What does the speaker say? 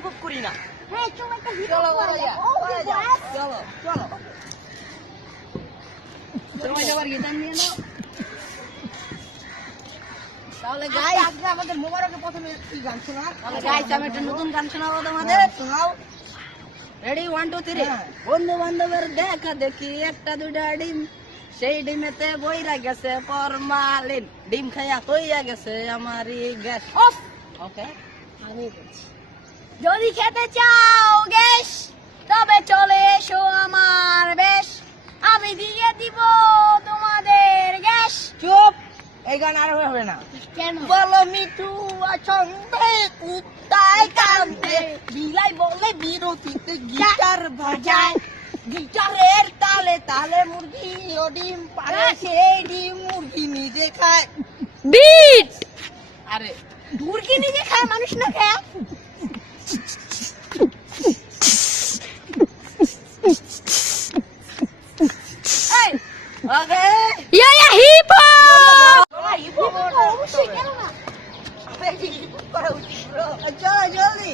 Hip hop করি না। হ্যাঁ চলো একটা হিপ চলো হপ বড় করা ইয়া, যাক। চলো ওকে চলো চলো। তোমার যাবার গিটার নিয়ে নাও। তাহলে গাইস আজকে আমাদের মোবারকে প্রথমে কি গান শোনা? তাহলে গাইস আমি একটা নতুন গান শোনাবো তোমাদের। শোনাও। রেডি 1 2 3। বন্ধু বান্ধবের দেখা দেখি একটা দুইটা ডিম, সেই ডিমেতে বইরা গেছে ফরমালিন, ডিম খাইয়া হইয়া গেছে আমারই গ্যাস। অফ। ওকে আমি বলছি যদি খেতে চাও গ্যাস তবে চলে এসো আমার বেশ, আমি দিয়ে দিব তোমাদের গ্যাস। চুপ, এই গান আর হবে না। কেন? বলো মিঠু ছন্দে কুত্তায় কান্দে, বিলাই বলে বিরতিতে গিটার বাজায়, গিটারের তালে তালে মুরগি ও ডিম পারে, সেই ডিম মুরগি নিজে খায়। বিট আরে মুরগি নিজে খায়, মানুষ না খায়। এই ওকে ইয়া ইয়া হিপ হপ। তোরা হিপ হপ অবশ্যই কেন না? হিপ হপ করা উচিত ব্রো। চলো জলদি।